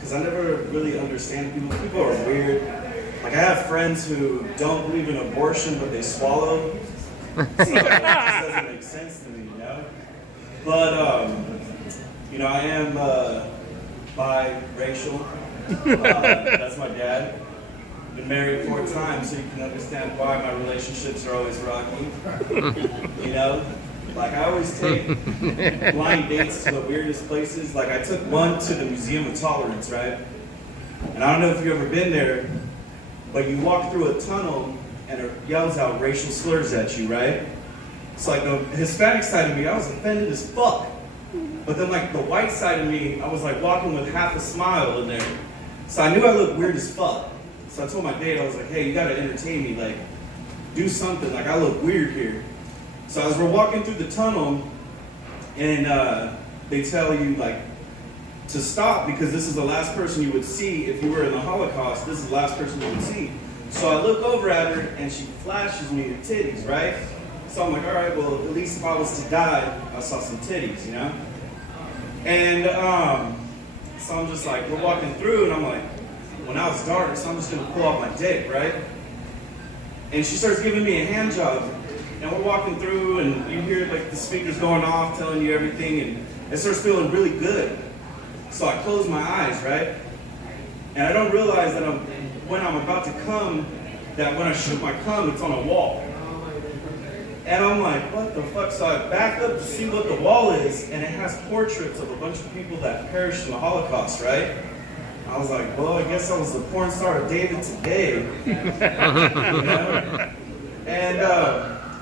because I never really understand people. People are weird. Like, I have friends who don't believe in abortion, but they swallow. So it just doesn't make sense to me, you know? But, you know, I am biracial. That's my dad. Been married 4 times, so you can understand why my relationships are always rocky. You know? Like, I always take blind dates to the weirdest places. Like, I took one to the Museum of Tolerance, right? And I don't know if you've ever been there, but you walk through a tunnel and it yells out racial slurs at you, right? So, like, the Hispanic side of me, I was offended as fuck. But then, like, the white side of me, I was, like, walking with half a smile in there. So I knew I looked weird as fuck. So I told my dad, I was like, hey, you gotta entertain me, like, do something, like, I look weird here. So as we're walking through the tunnel, and they tell you, like, to stop because this is the last person you would see if you were in the Holocaust. This is the last person you would see. So I look over at her, and she flashes me her titties, right? So I'm like, all right, well, at least if I was to die, I saw some titties, you know? And so I'm just like, we're walking through, and I'm like, well, now it's dark, so I'm just gonna pull off my dick, right? And she starts giving me a hand job. And we're walking through, and you hear like the speakers going off, telling you everything, and it starts feeling really good. So I close my eyes, right? And I don't realize that when I'm about to come, that when I shoot my cum, it's on a wall. And I'm like, what the fuck? So I back up to see what the wall is, and it has portraits of a bunch of people that perished in the Holocaust, right? I was like, well, I guess I was the porn star of David today. You know? And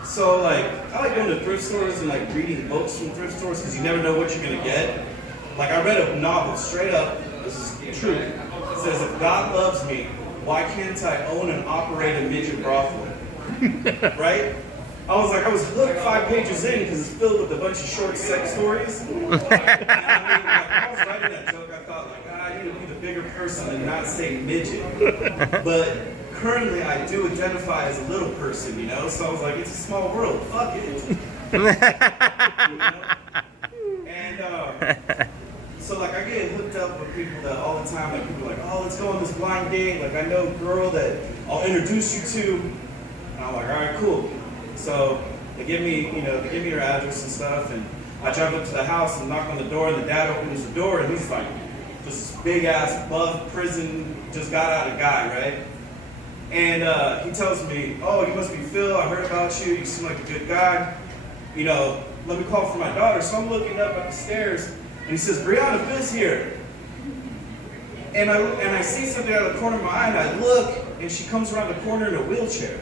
so, like, I like going to thrift stores and, like, reading books from thrift stores because you never know what you're going to get. Like, I read a novel, straight up, this is true. It says, if God loves me, why can't I own and operate a midget brothel? Right? I was hooked 5 pages in because it's filled with a bunch of short sex stories. And I mean, like, I was writing that joke, I thought, like, I need to be the bigger person and not say midget. But currently, I do identify as a little person, you know? So I was like, it's a small world, fuck it. You know? And so, like, I get hooked up with people that all the time, like, people are like, oh, let's go on this blind date. Like, I know a girl that I'll introduce you to. And I'm like, all right, cool. So they give me, you know, they give me her address and stuff, and I drive up to the house and knock on the door, and the dad opens the door, and he's like, this big ass buff prison, just got out of guy, right? And he tells me, oh, you must be Phil, I heard about you, you seem like a good guy. You know, let me call for my daughter. So I'm looking up at the stairs, and he says, Brianna Fizz here. And I see something out of the corner of my eye, and I look, and she comes around the corner in a wheelchair.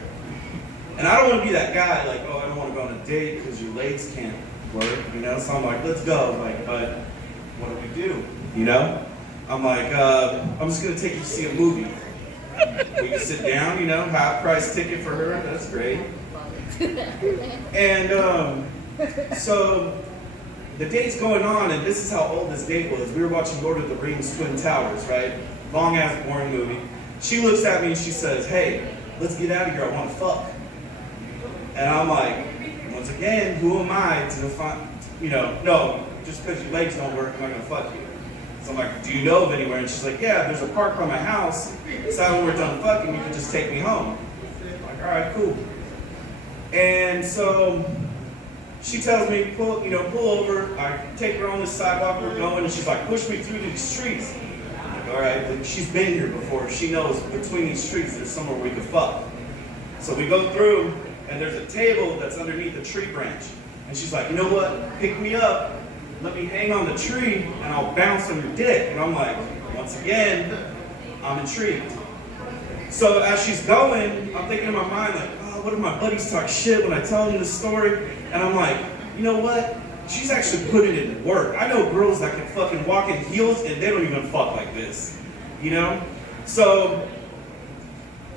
And I don't want to be that guy, like, oh, I don't want to go on a date because your legs can't work, you know? So I'm like, let's go. Like, but what do we do, you know? I'm like, I'm just going to take you to see a movie. We can sit down, you know, half price ticket for her, that's great. And so the date's going on, and this is how old this date was. We were watching Lord of the Rings Twin Towers, right? Long ass boring movie. She looks at me and she says, hey, let's get out of here, I want to fuck. And I'm like, once again, who am I to define, you know, no, just because your legs don't work, I'm not going to fuck you. So I'm like, do you know of anywhere? And she's like, yeah, there's a park by my house. So when we're done fucking, you can just take me home. I'm like, all right, cool. And so she tells me, pull over. I take her on the sidewalk, we're going, and she's like, push me through these streets. I'm like, all right, like, she's been here before. She knows between these streets there's somewhere we could fuck. So we go through, and there's a table that's underneath a tree branch. And she's like, you know what? Pick me up. Let me hang on the tree, and I'll bounce on your dick. And I'm like, once again, I'm intrigued. So as she's going, I'm thinking in my mind, like, oh, what if my buddies talk shit when I tell them this story? And I'm like, you know what? She's actually putting it in work. I know girls that can fucking walk in heels, and they don't even fuck like this. You know? So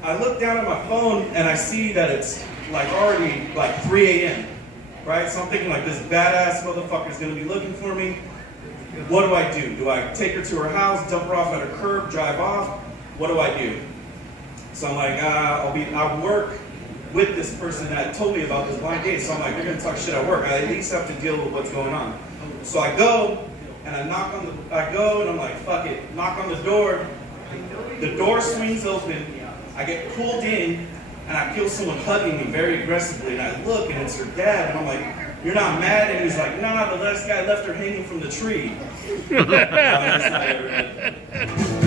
I look down at my phone, and I see that it's like already like 3 a.m., right? So I'm thinking like this badass motherfucker's gonna be looking for me. What do I do? Do I take her to her house, dump her off at her curb, drive off? What do I do? So I'm like, I'll work with this person that told me about this blind date. So I'm like, they're gonna talk shit at work. I at least have to deal with what's going on. So I go, and I go and I'm like, fuck it, knock on the door. The door swings open, I get pulled in, and I feel someone hugging me very aggressively, and I look, and it's her dad, and I'm like, you're not mad? And he's like, nah, the last guy left her hanging from the tree. That's not ever good.